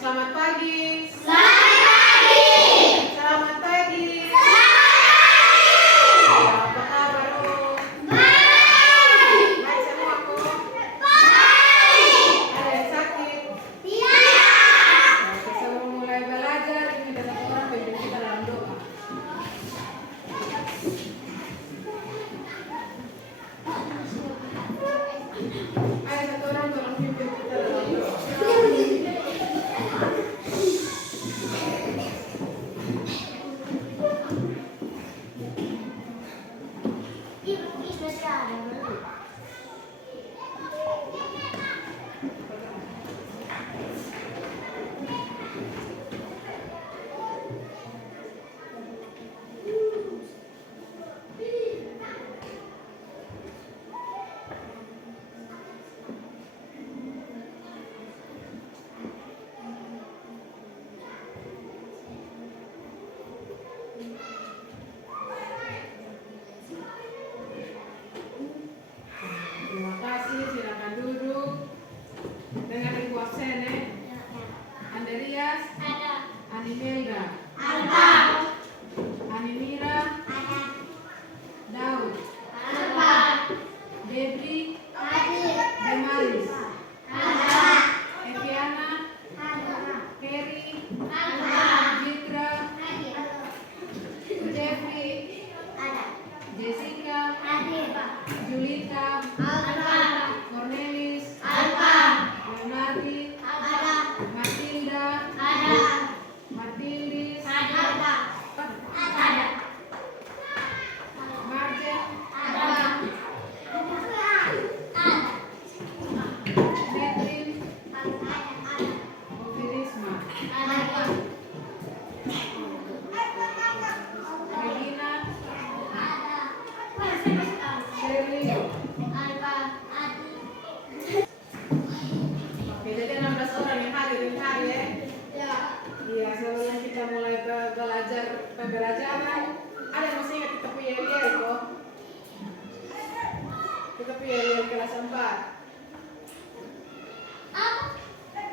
Selamat pagi. Selamat pagi. Selamat pagi. Apa kabar? Baik. Baik semua kok? Baik. Ada yang sakit? Tidak. Oke, sebelum mulai belajar, ini ada satu orang pimpin kita dalam doa. Ada satu orang tolong pimpin kita dalam doa. Terima kasih, silakan duduk. Dengan ibu absen ya. Andreas, Ada. Animelda, Ada. Animira, Ada. Daud, Ada. Debri, Hadir. Demaris, Ada. Eviana, Ada. Kerry, Ada. Citra, Hadir. Jeffrey, Ada. Jessica, Hadir, Pak. Julita, Ada. Cornelis, Ada. Leonardi, Ada. Matilda, Ada. Martilis, Ada. Ada. Marjen, Ada. Netrin, Ovirisma, Regina, Shirley. Oke, jadi 16 orang yang hadir ini hari ya. Iya, sebelum kita mulai belajar pembelajaran, ada yang masih ingat kita punya Yel kok? Kita punya Yel kelas 4.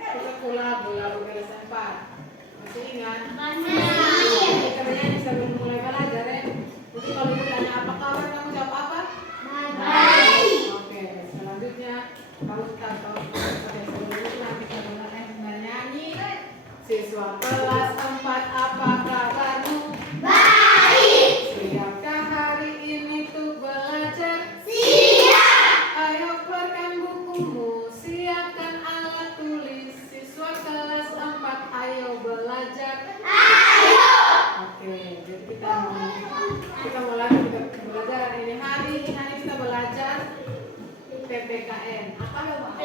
Kita lagu kelas 4. Masih ingat? Kita bernyanyi sebelum mulai belajar ya. Jadi kalau ditanya apa kabar, kamu jawab apa? Oke, selanjutnya kamu tahu. Oke, sebelum itu nanti kita bernyanyi. Siswa kelas 4, apa kabarmu? Siapkah hari ini untuk belajar? Ayo keluarkan bukumu, siapkan alat tulis. Siswa kelas 4, ayo belajar. Oke, jadi kita mulai belajar ini hari kita belajar PPKN. Apa ya, Pak?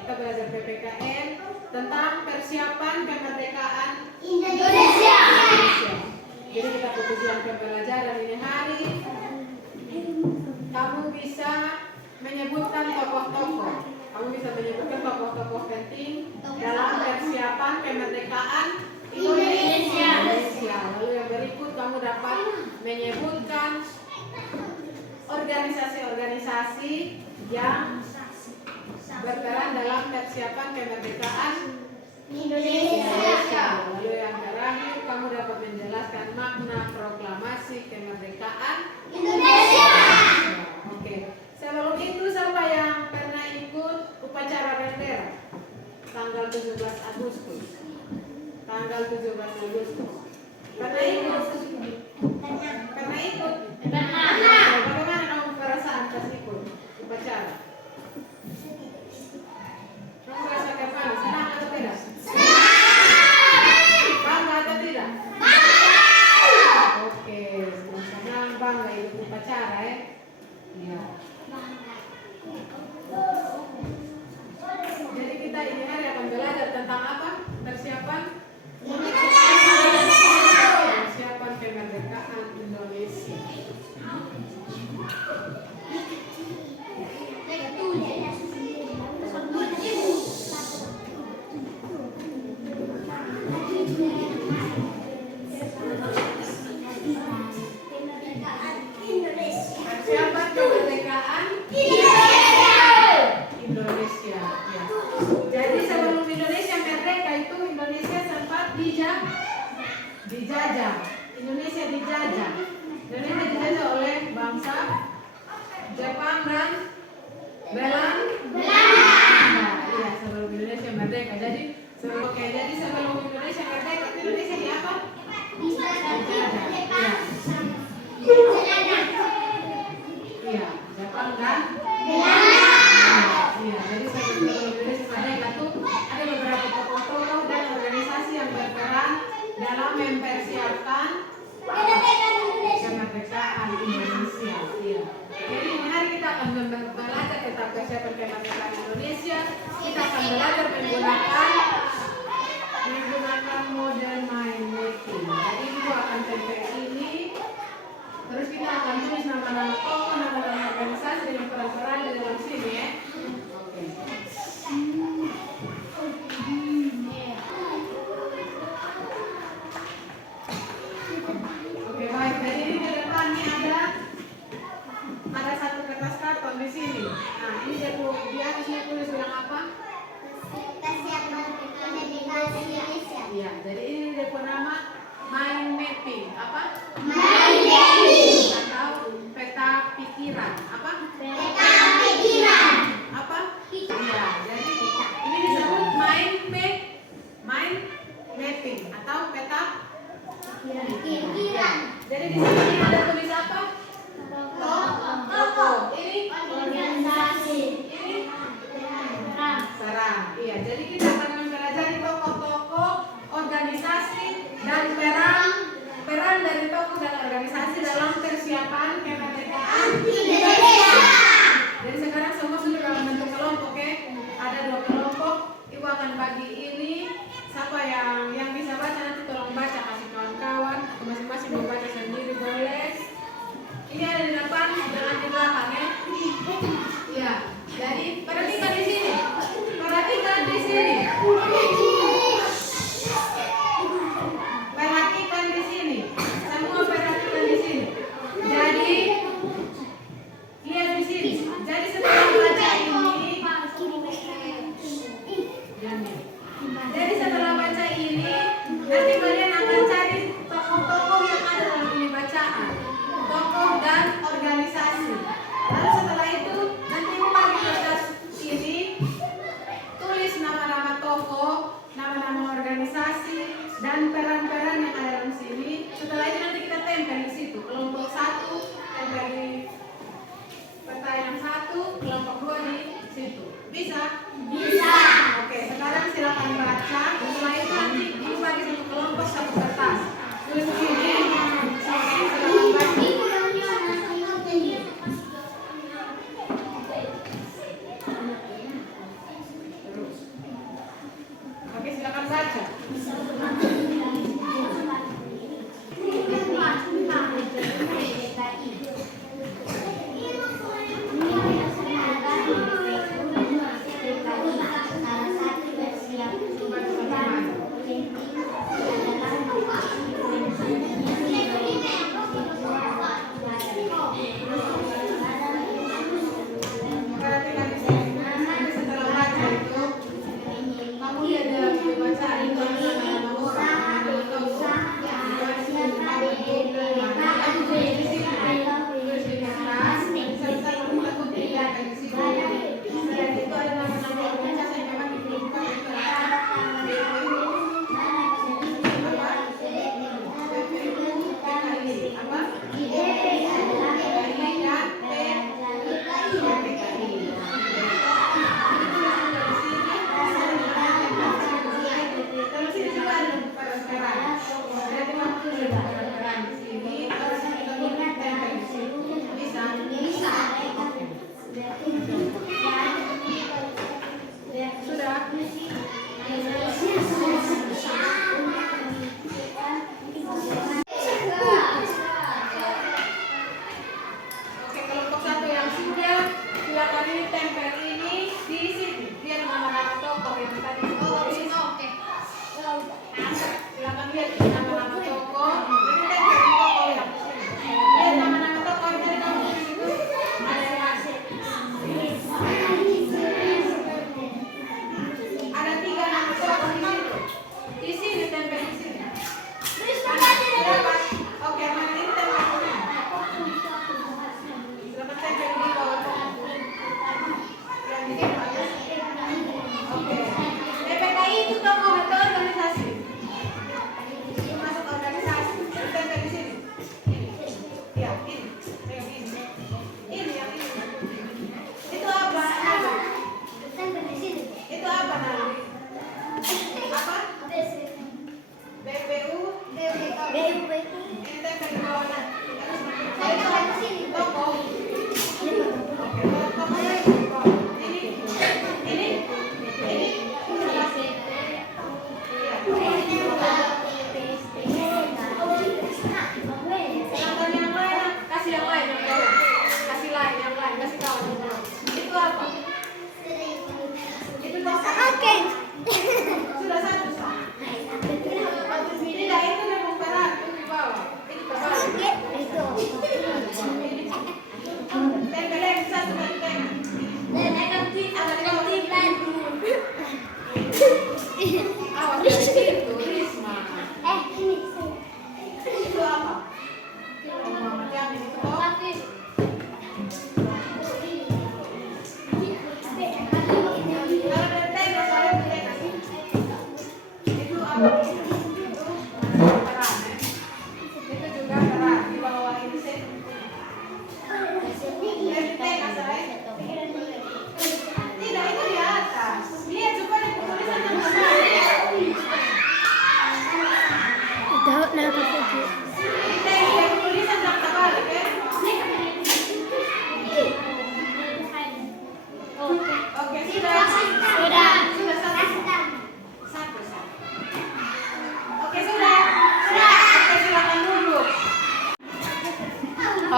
Kita belajar PPKN tentang persiapan kemerdekaan Indonesia. Jadi kita fokuskan pembelajaran ini hari. Kamu bisa menyebutkan tokoh-tokoh. Kamu bisa menyebutkan tokoh-tokoh penting dalam persiapan kemerdekaan Indonesia. Lalu yang berikut kamu dapat menyebutkan organisasi-organisasi yang berperan dalam persiapan kemerdekaan Indonesia. Lalu yang terakhir kamu dapat menjelaskan makna proklamasi kemerdekaan Indonesia. Oke. Sebelum itu siapa yang pernah ikut upacara bendera tanggal 17 Agustus? Tanggal 17 Agustus. Pernah ikut? Pernah ikut? Bagaimana kamu perasaan pas ikut upacara? Kamu merasakan mana? Senang atau tidak? Bangga atau tidak? Oke, senang bangga ikut upacara ya. Iya. Jadi kita ini hari akan belajar tentang apa? Persiapan kemerdekaan Indonesia. dijajah. Indonesia dijajah. Indonesia dijajah oleh bangsa Jepang dan Belanda. Iya, sebelum Indonesia merdeka. Jadi sebelum Indonesia merdeka, Indonesia di apa? Dijajah. Iya, Jepang dan Belanda. Iya, jadi sebelum Indonesia merdeka tuh ada beberapa tokoh-tokoh dan organisasi yang berperan dalam mempersiapkan kemerdekaan Indonesia. Iya. Jadi hari kita akan belajar tentang persiapan kemerdekaan Indonesia. Kita akan belajar menggunakan modern mind mapping. Jadi itu akan tempel ini. Terus kita akan tulis nama-nama tokoh, nama-nama organisasi dan peran-peran di dalam sini ya. Oke. Oke, baik. Jadi ini di depan nih ada satu kertas karton di sini. Nah, ini di atasnya tulis bilang apa? Iya, jadi ini dia nama mind mapping. Apa? Mind mapping. Atau peta pikiran. Apa? Peta pikiran. Apa? Iya, jadi ini disebut mind mapping atau peta Pikiran. Jadi di sini ada tulis apa? Tokoh. Ini Organisasi. ini Peran. peran. Iya, jadi kita akan mempelajari tokoh-tokoh, organisasi dan peran dari tokoh dan organisasi dalam persiapan kemerdekaan Indonesia. Jadi sekarang semua sudah dalam bentuk kelompok ya. Ada 2 kelompok. Ibu akan bagi ini. Siapa yang bisa baca nanti tolong baca, kasih kawan-kawan atau masing-masing mau baca sendiri boleh. Ini ada di depan, jangan di belakang ya. Iya. Jadi perhatikan di sini. Perhatikan di sini. Perhatikan di sini. Semua perhatikan di sini. Jadi lihat di sini. Jadi setelah baca ini, jadi setelah baca ini, nanti kalian akan cari tokoh-tokoh yang ada dalam ini bacaan, tokoh dan organisasi. Lalu setelah itu nanti pakai kertas ini tulis nama-nama tokoh, nama-nama organisasi dan peran-peran yang ada dalam sini. Setelah itu nanti kita tempel di situ. Kelompok 1 tempel di peta yang 1, kelompok 2 di situ. Bisa? Bisa. Oke, sekarang silakan baca. Setelah itu nanti ibu bagi satu kelompok satu kertas. Tulis di sini. Silakan baca. Terus. Oke, silakan baca. Perhatikan di sini. Nanti setelah baca itu, kamu lihat dalam buku bacaan itu ada nama-nama orang, nama-nama tokoh. Tulis di kertas. Bisa kamu takut tidak di sini. Selain itu ada nama-nama organisasi yang memang diperlukan itu apa? Oke, kelompok 1 yang sudah, silakan ini tempel ini di sini. Biar nama-nama tokoh yang tadi ditulis. Silakan lihat nama-nama tokoh. Jadi tempel di tokoh ya. Lihat nama-nama tokoh yang tadi kamu tulis itu. Ada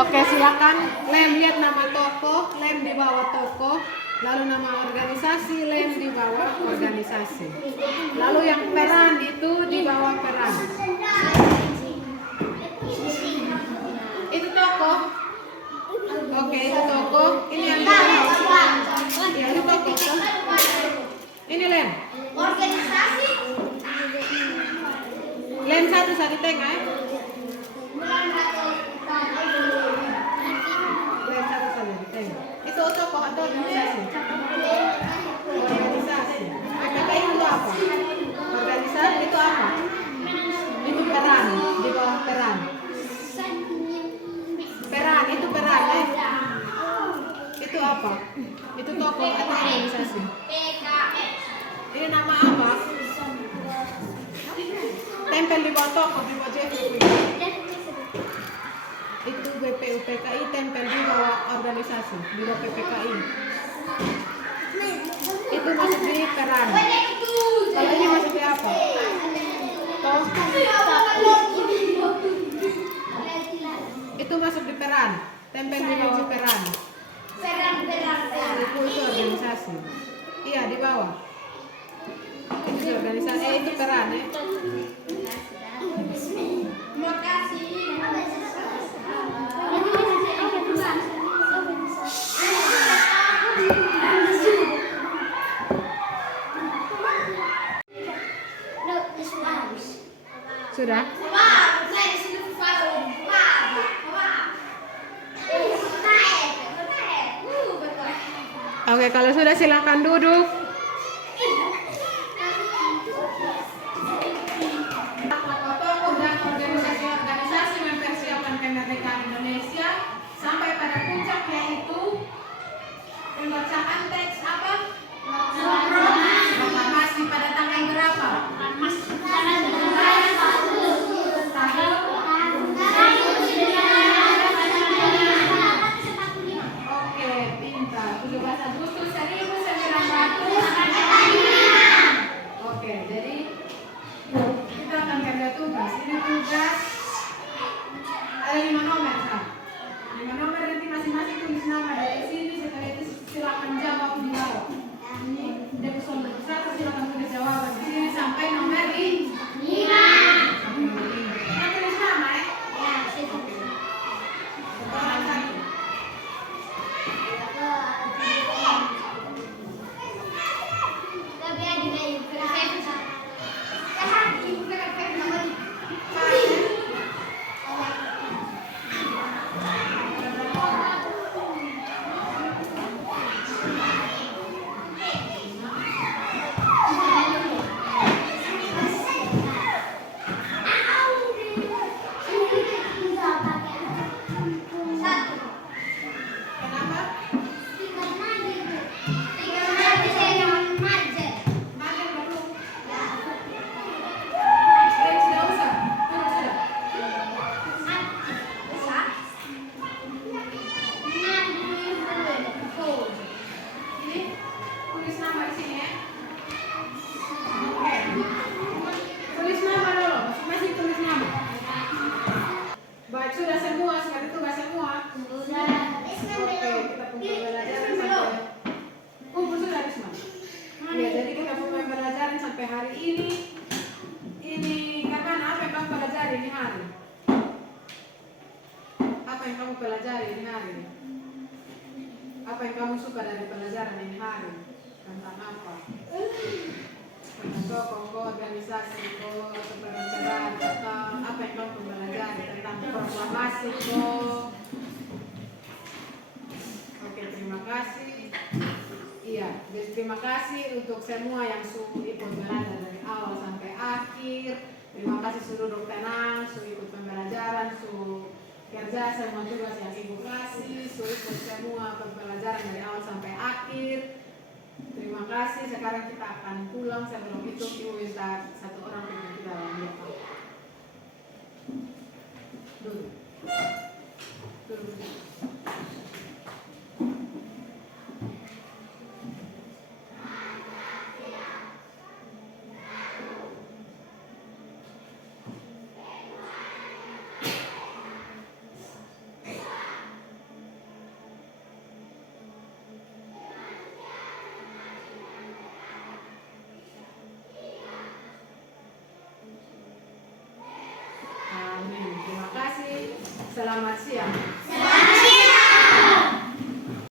Oke, silakan. Lem, lihat nama toko, lem di bawah toko. Lalu nama organisasi, lem di bawah organisasi. Lalu yang peran itu di bawah peran. Itu toko. Oke, itu toko. Ini yang di bawah. Ya, itu toko. Ini lem. Organisasi. Lem satu di tengah. Lem satu saja di tengah. Itu toko atau organisasi? Organisasi. PPKI itu apa? Organisasi itu apa? Itu peran, di bawah peran. Peran, itu peran ya? Itu apa? Itu toko atau organisasi? Ini nama apa? Tempel di bawah toko, di bawah JPU. Itu BPU PKI, tempel di bawah organisasi, di bawah PPKI. Itu masuk di peran. Kalau ini masuk di apa? Itu masuk di peran, tempel di bawah peran. Itu organisasi. Iya, di bawah. Itu organisasi, itu peran ya. Sudah? Oke, kalau sudah silakan duduk. Tokoh dan organisasi mempersiapkan kemerdekaan Indonesia sampai pada puncak, yaitu pembacaan teks apa? Proklamasi pada tanggal berapa? Oke, pintar. 17 Agustus 1945. Oke, jadi kita akan kerja tugas. Ini tugas ada 5 nomor, Kak. 5 nomor, nanti masing-masing tulis nama dari sini. Setelah itu silakan jawab di bawah. Ini dari nomor 1 silakan tulis jawaban di sini sampai nomor 5. Kita tulis nama ya. Orang satu. Apa yang kamu suka dari pelajaran ini hari? Tentang apa? Tentang tokoh, organisasi, atau peran atau apa yang kamu pelajari tentang proklamasi? Oke, terima kasih. Iya, jadi terima kasih untuk semua yang sudah ikut belajar dari awal sampai akhir. Terima kasih sudah tenang, sudah ikut pembelajaran, sudah kerja semua tugas yang ibu kasih, sudah ikut semua pembelajaran dari awal sampai akhir. Terima kasih. Sekarang kita akan pulang. Sebelum itu ibu minta satu orang pimpin kita dalam doa. Duduk. Duduk. kasih. Selamat siang. Selamat